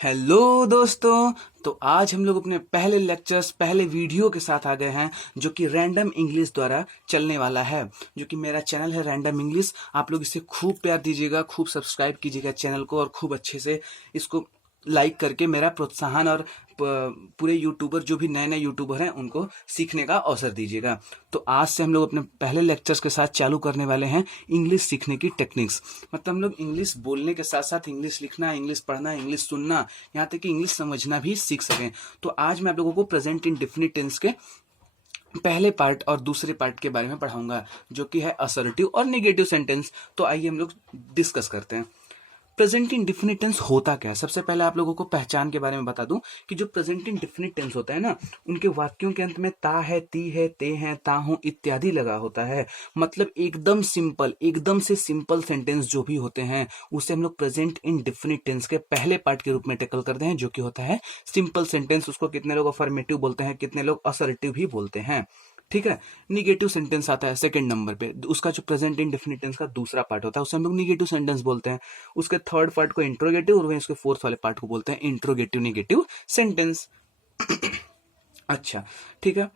Hello दोस्तों। तो आज हम लोग अपने पहले लेक्चर्स पहले वीडियो के साथ आ गए हैं जो कि रैंडम इंग्लिश द्वारा चलने वाला है, जो कि मेरा चैनल है रैंडम इंग्लिश। आप लोग इसे खूब प्यार दीजिएगा, खूब सब्सक्राइब कीजिएगा चैनल को और खूब अच्छे से इसको लाइक करके मेरा प्रोत्साहन और पूरे यूट्यूबर जो भी नए नए यूट्यूबर हैं उनको सीखने का अवसर दीजिएगा। तो आज से हम लोग अपने पहले लेक्चर्स के साथ चालू करने वाले हैं इंग्लिश सीखने की टेक्निक्स। मतलब हम लोग इंग्लिश बोलने के साथ साथ इंग्लिश लिखना, इंग्लिश पढ़ना, इंग्लिश सुनना, यहाँ तक कि इंग्लिश समझना भी सीख सकें। तो आज मैं आप लोगों को प्रेजेंट इंडेफिनिट टेंस के पहले पार्ट और दूसरे पार्ट के बारे में पढ़ाऊंगा, जो कि है असर्टिव और निगेटिव सेंटेंस। तो आइए हम लोग डिस्कस करते हैं प्रेजेंट इंडेफिनिट टेंस होता क्या है। सबसे पहले आप लोगों को पहचान के बारे में बता दूं कि जो प्रेजेंट इंडेफिनिट टेंस होता है ना, उनके वाक्यों के अंत में ता है, ती है, ते हैं, ता हूं इत्यादि लगा होता है। मतलब एकदम सिंपल, एकदम से सिंपल सेंटेंस जो भी होते हैं उसे हम लोग प्रेजेंट इंडेफिनिट टेंस के पहले पार्ट के रूप में टैकल करते हैं, जो कि होता है सिंपल सेंटेंस। उसको कितने लोग अफर्मेटिव बोलते हैं, कितने लोग असर्टिव भी बोलते हैं। ठीक है। निगेटिव सेंटेंस आता है सेकंड नंबर पे, उसका जो प्रेजेंट इंडेफिनिट टेंस का दूसरा पार्ट होता है उसे हम लोग निगेटिव सेंटेंस बोलते हैं। उसके थर्ड पार्ट को इंट्रोगेटिव और वहीं उसके फोर्थ वाले पार्ट को बोलते हैं इंट्रोगेटिव निगेटिव सेंटेंस। अच्छा, ठीक है।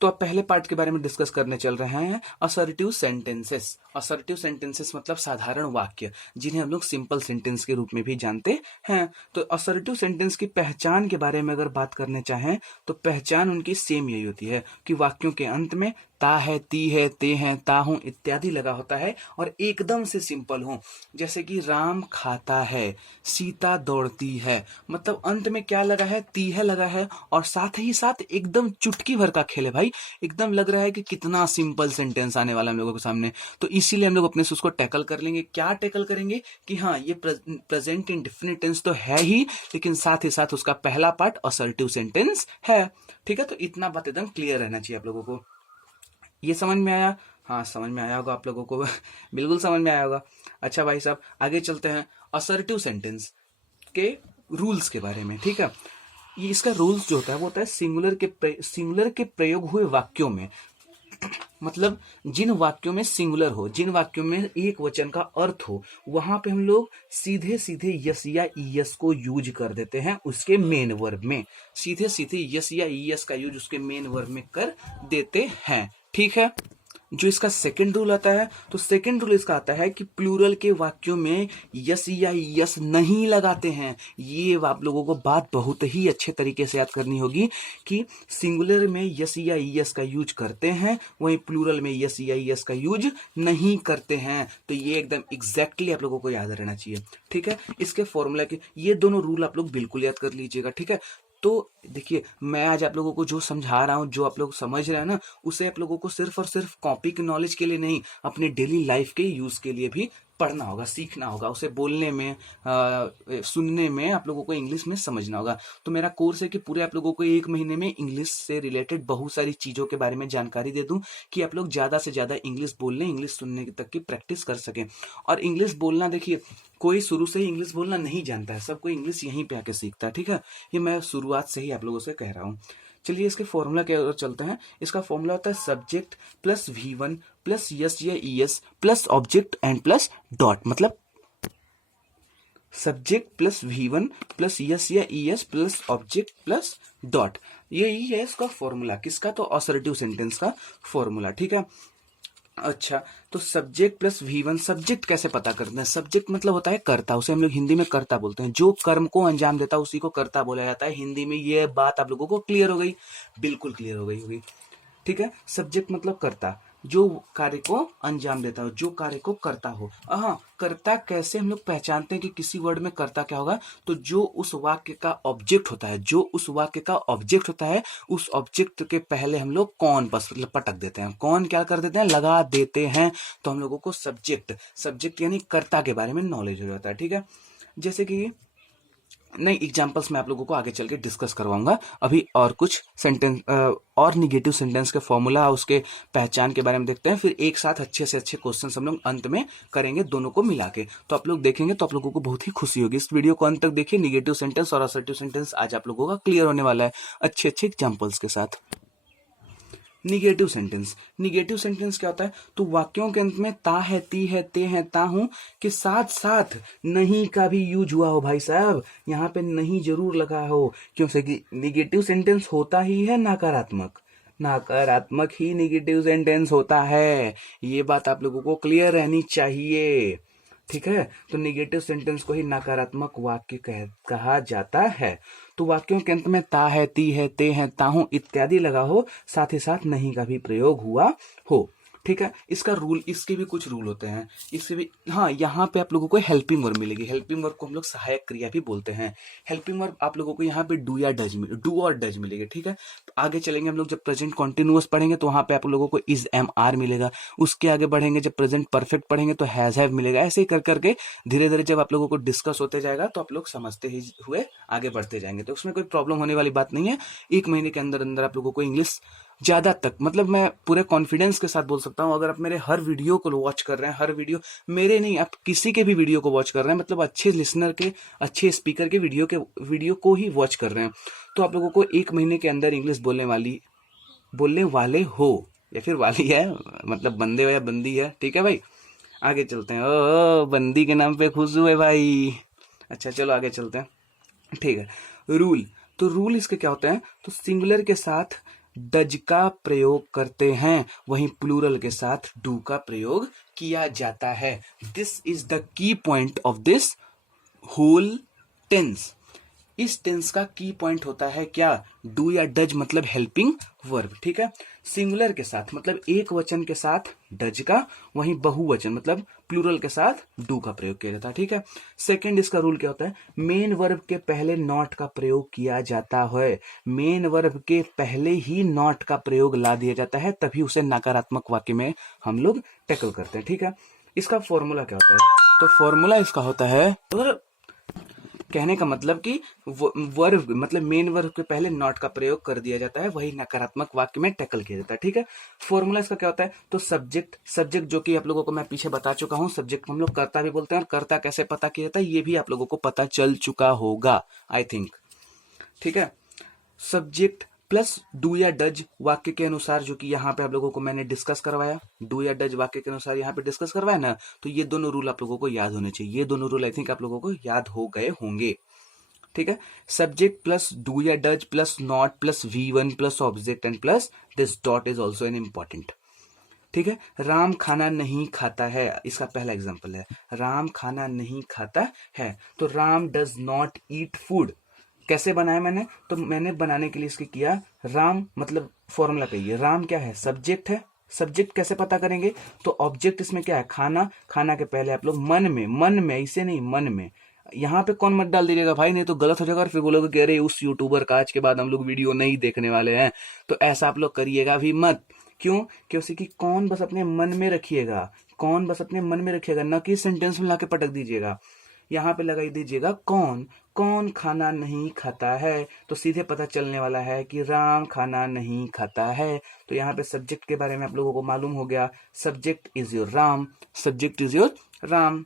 तो अब पहले पार्ट के बारे में डिस्कस करने चल रहे हैं असर्टिव सेंटेंसेस। असर्टिव सेंटेंसेस मतलब साधारण वाक्य, जिन्हें हम लोग सिंपल सेंटेंस के रूप में भी जानते हैं। तो असर्टिव सेंटेंस की पहचान के बारे में अगर बात करने चाहें तो पहचान उनकी सेम यही होती है कि वाक्यों के अंत में ता है, ती है, ते हैं, ता हूं इत्यादि लगा होता है और एकदम से सिंपल हो। जैसे कि राम खाता है, सीता दौड़ती है। मतलब अंत में क्या लगा है, ती है लगा है और साथ ही साथ एकदम चुटकी भर का खेल है भाई। एकदम लग रहा है कि कितना सिंपल सेंटेंस आने वाला हम लोगों के सामने। तो इसीलिए हम लोग अपने से उसको टैकल कर लेंगे। क्या टैकल करेंगे कि हाँ, ये प्रेजेंट इंडेफिनिट टेंस तो है ही, लेकिन साथ ही साथ उसका पहला पार्ट असर्टिव सेंटेंस है। ठीक है। तो इतना बात एकदम क्लियर रहना चाहिए आप लोगों को। ये समझ में आया? हाँ, समझ में आया होगा आप लोगों को। बिल्कुल समझ में आया होगा। अच्छा भाई साहब, आगे चलते हैं असर्टिव सेंटेंस के रूल्स के बारे में। ठीक है। ये इसका रूल्स जो होता है वो होता है सिंगुलर के प्रयोग हुए वाक्यों में, मतलब जिन वाक्यों में सिंगुलर हो, जिन वाक्यों में एक वचन का अर्थ हो, वहां पे हम लोग सीधे सीधे यस या ईएस को यूज कर देते हैं उसके मेन वर्ब में। सीधे सीधे यस या ईएस का यूज उसके मेन वर्ब में कर देते हैं। ठीक है। जो इसका सेकंड रूल आता है, तो सेकंड रूल इसका आता है कि प्लूरल के वाक्यों में यस या यस नहीं लगाते हैं। ये आप लोगों को बात बहुत ही अच्छे तरीके से याद करनी होगी कि सिंगुलर में यस या यस का यूज करते हैं, वहीं प्लूरल में यस या यस का यूज नहीं करते हैं। तो ये एकदम एग्जैक्टली आप लोगों को याद रहना चाहिए। ठीक है। इसके फॉर्मूला के ये दोनों रूल आप लोग बिल्कुल याद कर लीजिएगा। ठीक है। तो देखिए, मैं आज आप लोगों को जो समझा रहा हूं, जो आप लोग समझ रहे हैं ना, उसे आप लोगों को सिर्फ और सिर्फ कॉपी के नॉलेज के लिए नहीं, अपने डेली लाइफ के यूज के लिए भी पढ़ना होगा, सीखना होगा। उसे बोलने में, सुनने में आप लोगों को इंग्लिश में समझना होगा। तो मेरा कोर्स है कि पूरे आप लोगों को 1 महीने में इंग्लिश से रिलेटेड बहुत सारी चीज़ों के बारे में जानकारी दे दूं कि आप लोग ज़्यादा से ज़्यादा इंग्लिश बोलने, इंग्लिश सुनने तक की प्रैक्टिस कर सकें। और इंग्लिश बोलना, देखिए, कोई शुरू से ही इंग्लिश बोलना नहीं जानता है, सब कोई इंग्लिश यहीं पे आके सीखता है। ठीक है। ये मैं शुरुआत से ही आप लोगों से कह रहा हूँ। चलिए इसके फॉर्मूला के ओर चलते हैं। इसका फॉर्मूला होता है subject plus V1 plus s या es plus object and plus dot. मतलब subject plus V1 plus s या es plus object plus dot. यही है इसका फॉर्मूला। किसका? तो असर्टिव सेंटेंस का फॉर्मूला। ठीक है। अच्छा, तो सब्जेक्ट प्लस V1, सब्जेक्ट कैसे पता करते हैं? सब्जेक्ट मतलब होता है कर्ता, उसे हम लोग हिंदी में कर्ता बोलते हैं। जो कर्म को अंजाम देता है उसी को कर्ता बोला जाता है हिंदी में। ये बात आप लोगों को क्लियर हो गई? बिल्कुल क्लियर हो गई होगी। ठीक है। सब्जेक्ट मतलब कर्ता, जो कार्य को अंजाम देता हो, जो कार्य को करता हो। हाँ, कर्ता कैसे हम लोग पहचानते हैं कि किसी वर्ड में कर्ता क्या होगा? तो जो उस वाक्य का ऑब्जेक्ट होता है, जो उस वाक्य का ऑब्जेक्ट होता है, उस ऑब्जेक्ट के पहले हम लोग कौन पटक देते हैं। कौन क्या कर देते हैं? लगा देते हैं। तो हम लोगों को सब्जेक्ट यानी कर्ता के बारे में नॉलेज हो जाता है। ठीक है। जैसे कि नहीं, एग्जाम्पल्स मैं आप लोगों को आगे चल के डिस्कस करवाऊंगा। अभी और कुछ सेंटेंस और निगेटिव सेंटेंस के फॉर्मूला, उसके पहचान के बारे में देखते हैं। फिर एक साथ अच्छे से अच्छे क्वेश्चन हम लोग अंत में करेंगे, दोनों को मिला के। तो आप लोग देखेंगे तो आप लोगों को बहुत ही खुशी होगी। इस वीडियो को अंत तक देखिए। निगेटिव सेंटेंस और असर्टिव सेंटेंस आज आप लोगों का क्लियर होने वाला है अच्छे अच्छे एग्जाम्पल्स के साथ। Negative sentence. निगेटिव सेंटेंस क्या होता है? तो वाक्यों के अंत में ता है, ती है, ते है, ता हूं के साथ साथ नहीं का भी यूज हुआ हो भाई साहब, यहाँ पे नहीं जरूर लगा हो। क्यों से कि निगेटिव सेंटेंस होता ही है नकारात्मक, नकारात्मक ही निगेटिव सेंटेंस होता है। ये बात आप लोगों को क्लियर रहनी चाहिए, ठीक है। तो निगेटिव सेंटेंस को ही नकारात्मक वाक्य कहा जाता है। तो वाक्यों के अंत में ता है, ती है, ते है, ताहू इत्यादि लगा हो, साथ ही साथ नहीं का भी प्रयोग हुआ हो, ठीक है। इसका रूल, इसके भी कुछ रूल होते हैं, इससे भी। हाँ, यहाँ पे आप लोगों को हेल्पिंग वर्ब मिलेगी। हेल्पिंग वर्ब को हम लोग सहायक क्रिया भी बोलते हैं। हेल्पिंग वर्ब आप लोगों को यहाँ पे डू या डज, डू और डज मिलेगी, ठीक है। तो आगे चलेंगे हम लोग, जब प्रेजेंट कॉन्टिन्यूअस पढ़ेंगे तो वहां पे आप लोगों को इज, एम, आर मिलेगा। उसके आगे बढ़ेंगे, जब प्रेजेंट परफेक्ट पढ़ेंगे तो हैज, हैव मिलेगा। ऐसे ही कर करके धीरे धीरे जब आप लोगों को डिस्कस होते जाएगा तो आप लोग समझते ही हुए आगे बढ़ते जाएंगे। तो उसमें कोई प्रॉब्लम होने वाली बात नहीं है। 1 महीने के अंदर अंदर आप लोगों को इंग्लिश ज्यादा तक, मतलब मैं पूरे कॉन्फिडेंस के साथ बोल सकता हूं, अगर आप मेरे हर वीडियो को वॉच कर रहे हैं, हर वीडियो मेरे नहीं, आप किसी के भी वीडियो को वॉच कर रहे हैं, मतलब अच्छे लिसनर के, अच्छे स्पीकर के वीडियो को ही वॉच कर रहे हैं, तो आप लोगों को 1 महीने के अंदर इंग्लिश बोलने वाले हो, या फिर वाली है, मतलब बंदे हो या बंदी है, ठीक है भाई। आगे चलते हैं। ओ बंदी के नाम पे खुश हुए भाई। अच्छा चलो आगे चलते हैं, ठीक है। रूल, तो रूल इसके क्या होते हैं? तो सिंगुलर के साथ डज का प्रयोग करते हैं, वहीं प्लूरल के साथ डू का प्रयोग किया जाता है। This is the key point of this whole tense. इस टेंस का की पॉइंट होता है क्या? डू या डज मतलब हेल्पिंग वर्ब, ठीक है। सिंगुलर के साथ मतलब एक वचन के साथ डज का, वहीं बहुवचन मतलब प्लूरल के साथ डू का प्रयोग किया जाता है, ठीक है। सेकंड इसका रूल क्या होता है? मेन वर्ब के पहले नॉट का प्रयोग किया जाता है। मेन वर्ब के पहले ही नॉट का प्रयोग ला दिया जाता है, तभी उसे नकारात्मक वाक्य में हम लोग टैकल करते हैं, ठीक है। इसका फॉर्मूला क्या होता है? तो फॉर्मूला इसका होता है, कहने का मतलब कि वर्ब मतलब मेन वर्ब के पहले नॉट का प्रयोग कर दिया जाता है, वही नकारात्मक वाक्य में टैकल किया जाता है, ठीक है। फॉर्मूला इसका क्या होता है? तो सब्जेक्ट जो कि आप लोगों को मैं पीछे बता चुका हूं, सब्जेक्ट हम लोग कर्ता भी बोलते हैं, और कर्ता कैसे पता किया जाता है ये भी आप लोगों को पता चल चुका होगा आई थिंक, ठीक है। सब्जेक्ट प्लस डू या डज वाक्य के अनुसार, जो कि यहाँ पे आप लोगों को मैंने डिस्कस करवाया, डू या डज वाक्य के अनुसार यहाँ पे डिस्कस करवाया ना, तो ये दोनों रूल आप लोगों को याद होने चाहिए। ये दोनों रूल आई थिंक आप लोगों को याद हो गए होंगे, ठीक है। सब्जेक्ट प्लस डू या does plus not plus V1 plus object and plus this dot is also an important, ठीक है। राम खाना नहीं खाता है, इसका पहला एग्जाम्पल है, राम खाना नहीं खाता है। तो Ram does not eat food कैसे बनाया मैंने? तो मैंने बनाने के लिए इसके किया, राम मतलब फॉर्मूला कहिए, राम क्या है? सब्जेक्ट है। सब्जेक्ट कैसे पता करेंगे? तो ऑब्जेक्ट इसमें क्या है? खाना। खाना के पहले आप लोग मन में, इसे नहीं मन में, यहाँ पे कौन मत डाल दीजिएगा भाई, नहीं तो गलत हो जाएगा और फिर बोलोगे कि अरे उस यूट्यूबर का आज के बाद हम लोग वीडियो नहीं देखने वाले हैं। तो ऐसा आप लोग करिएगा भी मत। क्यों? क्योंकि कि कौन बस अपने मन में रखिएगा, कौन बस अपने मन में रखिएगा, न कि सेंटेंस में लाके पटक दीजिएगा। यहाँ पे लगाई दीजिएगा कौन खाना नहीं खाता है, तो सीधे पता चलने वाला है कि राम खाना नहीं खाता है। तो यहाँ पे सब्जेक्ट के बारे में आप लोगों को मालूम हो गया, subject is your Ram, subject is your Ram.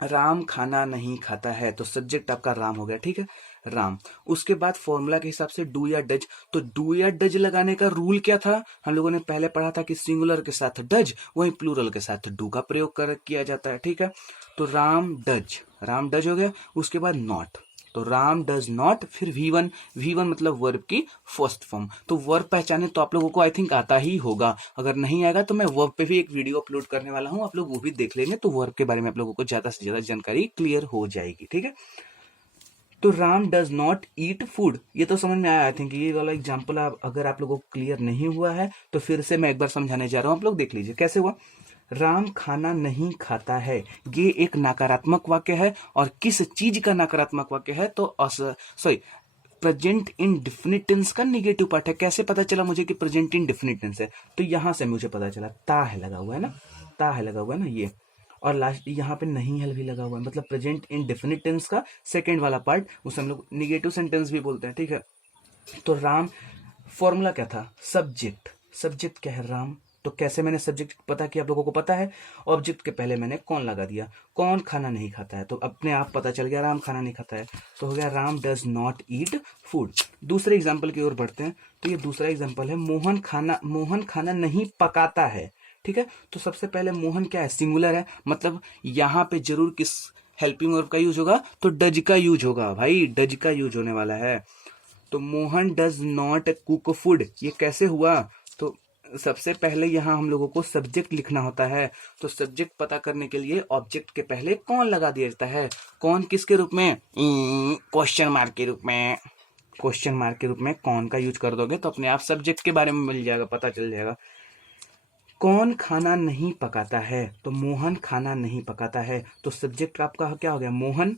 Ram खाना नहीं खाता है, तो सब्जेक्ट आपका राम हो गया, ठीक है, राम। उसके बाद फॉर्मूला के हिसाब से डू या डज, तो डू या डज लगाने का रूल क्या था? हम लोगों ने पहले पढ़ा था कि सिंगुलर के साथ डज, वहीं प्लूरल के साथ डू का प्रयोग किया जाता है, ठीक है। तो राम डज हो गया। उसके बाद नॉट, तो राम डज नॉट, फिर V1 मतलब वर्ब की फर्स्ट फॉर्म। तो वर्ब पहचाने तो आप लोगों को आई थिंक आता ही होगा, अगर नहीं आएगा तो मैं वर्ब पे भी एक वीडियो अपलोड करने वाला हूं, आप लोग वो भी देख लेंगे, तो वर्ब के बारे में आप लोगों को ज्यादा से ज्यादा जानकारी क्लियर हो जाएगी, ठीक है। तो Ram does not eat food, ये तो समझ में आया आई थिंक। ये वाला एग्जाम्पल अगर आप लोगों को क्लियर नहीं हुआ है तो फिर से मैं एक बार समझाने जा रहा हूं, आप लोग देख लीजिए कैसे हुआ। राम खाना नहीं खाता है, ये एक नकारात्मक वाक्य है, और किस चीज का नकारात्मक वाक्य है? तो प्रेजेंट इंडेफिनिट टेंस का निगेटिव पार्ट है। कैसे पता चला मुझे कि प्रेजेंट इंडेफिनिट टेंस है? तो यहां से मुझे पता चला, ता है लगा हुआ है ना, ता है लगा हुआ है ना ये, और लास्ट यहाँ पे नहीं है भी लगा हुआ है, मतलब प्रेजेंट इंडेफिनिट टेंस का सेकेंड वाला पार्ट, उसे हम लोग निगेटिव सेंटेंस भी बोलते हैं, ठीक है। तो राम, फॉर्मूला क्या था? सब्जेक्ट क्या है? राम, तो कैसे मैंने सब्जेक्ट पता किया आप लोगों को पता है, ऑब्जेक्ट के पहले मैंने कौन लगा दिया, कौन खाना नहीं खाता है, तो अपने आप पता चल गया राम खाना नहीं खाता है, तो हो गया Ram does not eat food. दूसरे एग्जाम्पल की ओर बढ़ते हैं, तो ये दूसरा एग्जाम्पल है मोहन खाना नहीं पकाता है। ठीक है, तो सबसे पहले मोहन क्या है, सिंगुलर है, मतलब यहाँ पे जरूर किस हेल्पिंग वर्ब का यूज होगा, तो डज का यूज होगा भाई, डज का यूज होने वाला है। तो Mohan does not cook food, ये कैसे हुआ, तो सबसे पहले यहाँ हम लोगों को सब्जेक्ट लिखना होता है, तो सब्जेक्ट पता करने के लिए ऑब्जेक्ट के पहले कौन लगा दिया जाता है, कौन किसके रूप में, क्वेश्चन मार्क के रूप में, क्वेश्चन मार्क के रूप में कौन का यूज कर दोगे तो अपने आप सब्जेक्ट के बारे में मिल जाएगा, पता चल जाएगा। कौन खाना नहीं पकाता है, तो मोहन खाना नहीं पकाता है, तो सब्जेक्ट आपका क्या हो गया, मोहन।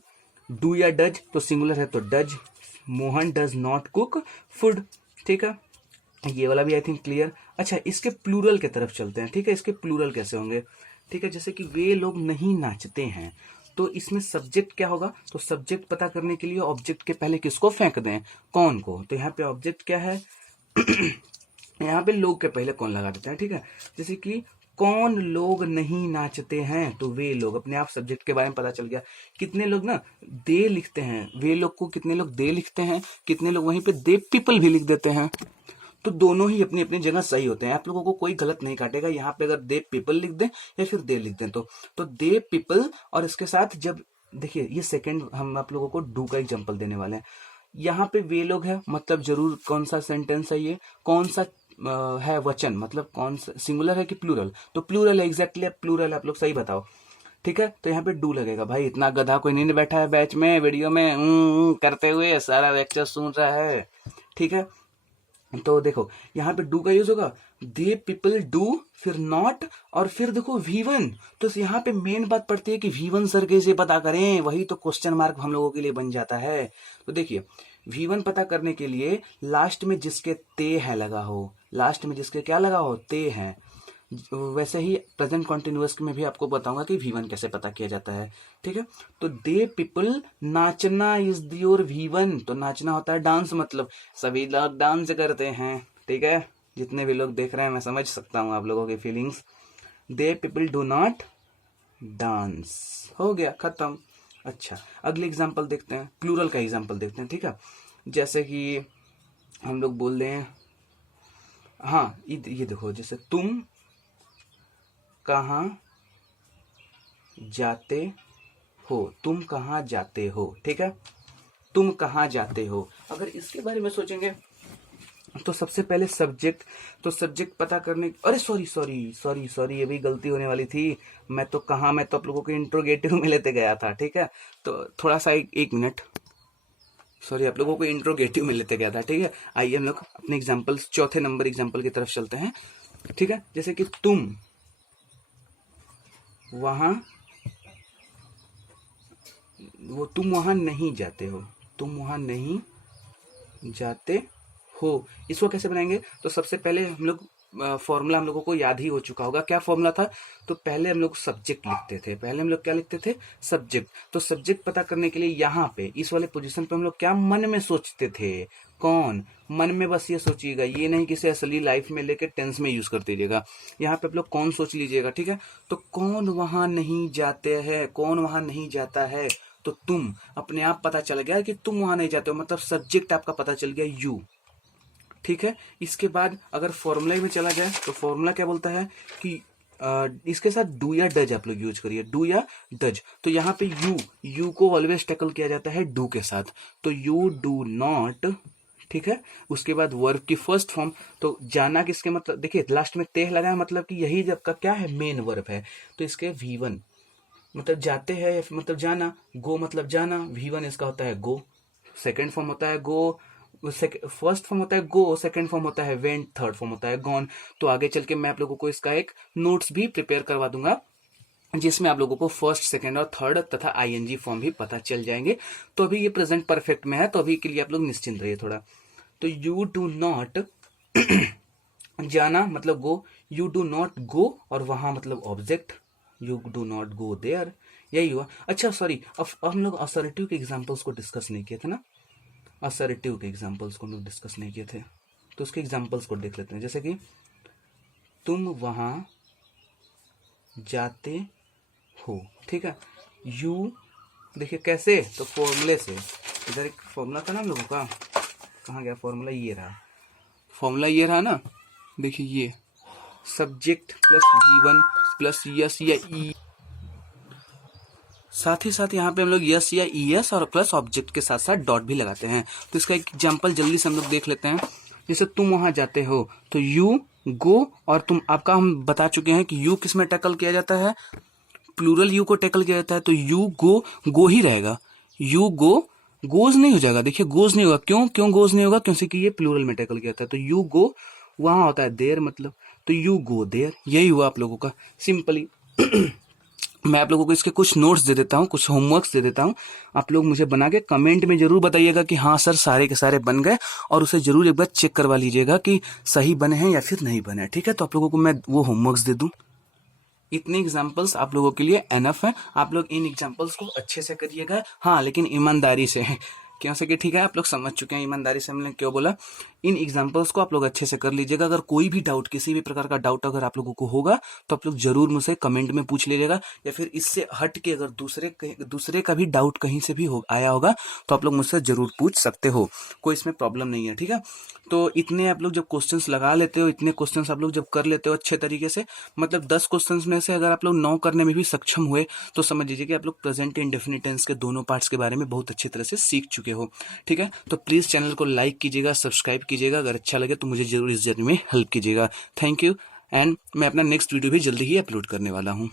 डू या डज, तो सिंगुलर है तो does, Mohan does not cook food. ठीक है, ये वाला भी आई थिंक क्लियर। अच्छा, इसके प्लूरल की तरफ चलते हैं। ठीक है, इसके प्लूरल कैसे होंगे, ठीक है, जैसे कि वे लोग नहीं नाचते हैं, तो इसमें सब्जेक्ट क्या होगा, तो सब्जेक्ट पता करने के लिए ऑब्जेक्ट के पहले किसको फेंक दें, कौन को, तो यहाँ पे ऑब्जेक्ट क्या है यहाँ पे लोग के पहले कौन लगा देते हैं। ठीक है, जैसे कि कौन लोग नहीं नाचते हैं, तो वे लोग, अपने आप सब्जेक्ट के बारे में पता चल गया। कितने लोग ना दे लिखते हैं, वे लोग को कितने लोग दे लिखते हैं, कितने लोग वहीं पे दे पीपल भी लिख देते हैं, तो दोनों ही अपनी अपनी जगह सही होते हैं, आप लोगों को कोई गलत नहीं काटेगा। यहाँ पे अगर दे पीपल लिख दें या फिर दे लिख दें तो दे पीपल, और इसके साथ जब देखिए ये सेकंड हम आप लोगों को डू का एग्जांपल देने वाले हैं। यहाँ पे वे लोग है, मतलब जरूर कौन सा सेंटेंस है ये, कौन सा है वचन, मतलब कौन सा सिंगुलर है कि प्लूरल, तो प्लूरल है, एग्जैक्टली प्लूरल है, आप लोग सही बताओ। ठीक है, तो यहाँ पे डू लगेगा। भाई इतना गधा कोई नहीं बैठा है बैच में वीडियो में करते हुए सारा लेक्चर सुन रहा है। ठीक है, तो देखो यहाँ पे डू का यूज होगा, दे पीपल डू, फिर नॉट, और फिर देखो V1, तो यहाँ पे मेन बात पड़ती है कि V1 सर कैसे पता करें, वही तो क्वेश्चन मार्क हम लोगों के लिए बन जाता है। तो देखिए V1 पता करने के लिए लास्ट में जिसके ते है लगा हो, लास्ट में जिसके क्या लगा हो, ते है, वैसे ही प्रेजेंट कॉन्टिन्यूअस में भी आपको बताऊंगा कि V1 कैसे पता किया जाता है। ठीक है, तो दे पीपल, नाचना इज योर V1, तो नाचना होता है डांस, मतलब सभी लोग डांस करते हैं। ठीक है, जितने भी लोग देख रहे हैं मैं समझ सकता हूँ आप लोगों की feelings. They people do not dance, हो गया खत्म। अच्छा, अगले एग्जाम्पल देखते हैं, प्लूरल का एग्जाम्पल देखते हैं। ठीक है, जैसे कि हम लोग बोल रहे हैं, हाँ ये देखो, जैसे तुम कहाँ जाते हो, तुम कहाँ जाते हो। ठीक है, तुम कहाँ जाते हो, अगर इसके बारे में सोचेंगे तो सबसे पहले सब्जेक्ट, तो सब्जेक्ट पता करने, अरे सॉरी सॉरी सॉरी सॉरी ये भी गलती होने वाली थी, मैं तो आप लोगों को इंट्रोगेटिव में लेते गया था। ठीक है, तो थोड़ा सा एक मिनट, सॉरी, आप लोगों को इंट्रोगेटिव में लेते गया था। ठीक है, आइए हम लोग अपने एग्जाम्पल्स, चौथे नंबर एग्जाम्पल की तरफ चलते हैं। ठीक है, जैसे कि तुम वहां तुम वहां नहीं जाते हो, तुम वहां नहीं जाते हो, इसको कैसे बनाएंगे, तो सबसे पहले हम लोग फॉर्मूला हम लोगों को याद ही हो चुका होगा, क्या फॉर्मूला था, तो पहले हम लोग सब्जेक्ट लिखते थे, पहले हम लोग क्या लिखते थे, सब्जेक्ट। तो सब्जेक्ट पता करने के लिए यहाँ पे इस वाले पोजीशन पे हम लोग क्या मन में सोचते थे, कौन, मन में बस ये सोचिएगा, ये नहीं किसी असली लाइफ में लेके टेंस में यूज कर दीजिएगा, यहाँ पे आप लोग कौन सोच लीजिएगा। ठीक है, तो कौन वहां नहीं जाते हैं, कौन वहां नहीं जाता है, तो तुम, अपने आप पता चल गया कि तुम वहां नहीं जाते हो, मतलब सब्जेक्ट आपका पता चल गया यू। ठीक है, इसके बाद अगर फॉर्मूला में चला जाए तो फॉर्मूला क्या बोलता है कि इसके साथ डू या डज आप लोग यूज करिए, डू या डज। तो यहाँ पे यू को ऑलवेज टैकल किया जाता है डू के साथ, तो यू डू नॉट। ठीक है, उसके बाद वर्ब की फर्स्ट फॉर्म, तो जाना किसके, मतलब देखिए लास्ट में तेह लगा है, मतलब कि यही जब का क्या है, मेन वर्ब है, तो इसके V1 मतलब जाते हैं, मतलब जाना, गो मतलब जाना, V1 इसका होता है गो, सेकेंड फॉर्म होता है गो, फर्स्ट फॉर्म होता है गो, सेकंड फॉर्म होता है वेंट, थर्ड फॉर्म होता है गॉन। तो आगे चल के मैं आप लोगों को इसका एक नोट्स भी प्रिपेयर करवा दूंगा, जिसमें आप लोगों को फर्स्ट, सेकंड और थर्ड तथा ING फॉर्म भी पता चल जाएंगे। तो अभी ये प्रेजेंट परफेक्ट में है, तो अभी के लिए आप लोग निश्चिंत रहिए थोड़ा। तो यू डू नॉट जाना मतलब go, you do not go, और वहां मतलब object, you do not go there, यही हुआ। अच्छा सॉरी, अब हम लोग असर्टिव के एग्जाम्पल्स को डिस्कस नहीं किए थे ना, असर्टिव के एग्जाम्पल्स को हम लोग डिस्कस नहीं किए थे, तो उसके एग्जाम्पल्स को देख लेते हैं। जैसे कि तुम वहां जाते हो, ठीक है। यू देखिए कैसे, तो फॉर्मूले से। इधर एक फॉर्मूला था ना हम लोगों का, कहाँ गया फॉर्मूला, ये रहा फॉर्मूला, ये रहा ना, देखिए ये subject plus V1 plus s या ई, साथ ही साथ यहाँ पे हम लोग यस या ES और प्लस ऑब्जेक्ट के साथ साथ डॉट भी लगाते हैं। तो इसका एक एग्जांपल जल्दी से हम लोग देख लेते हैं। जैसे तुम वहां जाते हो तो यू गो, और तुम आपका हम बता चुके हैं कि यू किस में टैकल किया जाता है, प्लूरल यू को टैकल किया जाता है, तो यू गो ही रहेगा। यू गोज नहीं हो जाएगा, देखिए गोज नहीं होगा, क्यों गोज नहीं होगा, क्योंकि ये प्लूरल में टैकल किया जाता है। तो यू गो वहां होता है देर, मतलब तो यू गो देर, यही हुआ आप लोगों का सिंपली। मैं आप लोगों को इसके कुछ नोट्स दे देता हूँ, कुछ होमवर्क्स दे देता हूँ, आप लोग मुझे बना के कमेंट में जरूर बताइएगा कि हाँ सर सारे के सारे बन गए, और उसे जरूर एक बार चेक करवा लीजिएगा कि सही बने हैं या फिर नहीं बने, ठीक है। तो आप लोगों को मैं वो होमवर्क्स दे दूं। इतने एग्जाम्पल्स आप लोगों के लिए एनफ है, आप लोग इन एग्जाम्पल्स को अच्छे से करिएगा, हाँ लेकिन ईमानदारी से क्यों से कि ठीक है आप लोग समझ चुके हैं ईमानदारी से हमने क्यों बोला। इन एग्जाम्पल्स को आप लोग अच्छे से कर लीजिएगा। अगर कोई भी डाउट, किसी भी प्रकार का डाउट अगर आप लोगों को होगा तो आप लोग जरूर मुझसे कमेंट में पूछ लीजिएगा, या फिर इससे हट के अगर दूसरे का भी डाउट कहीं से भी आया होगा तो आप लोग मुझसे जरूर पूछ सकते हो, कोई इसमें प्रॉब्लम नहीं है, ठीक है। तो इतने आप लोग जब क्वेश्चंस लगा लेते हो, इतने क्वेश्चंस आप लोग जब कर लेते हो अच्छे तरीके से, मतलब 10 क्वेश्चंस में से अगर आप लोग 9 करने में भी सक्षम हुए तो समझ लीजिए कि आप लोग प्रेजेंट इंडेफिनिट टेंस के दोनों पार्ट्स के बारे में बहुत अच्छी तरह से सीख चुके हो, ठीक है। तो प्लीज चैनल को लाइक कीजिएगा, सब्सक्राइब कीजिएगा, अगर अच्छा लगे तो मुझे जरूर इस जर्नी में हेल्प कीजिएगा। थैंक यू, एंड मैं अपना नेक्स्ट वीडियो भी जल्दी ही अपलोड करने वाला हूँ।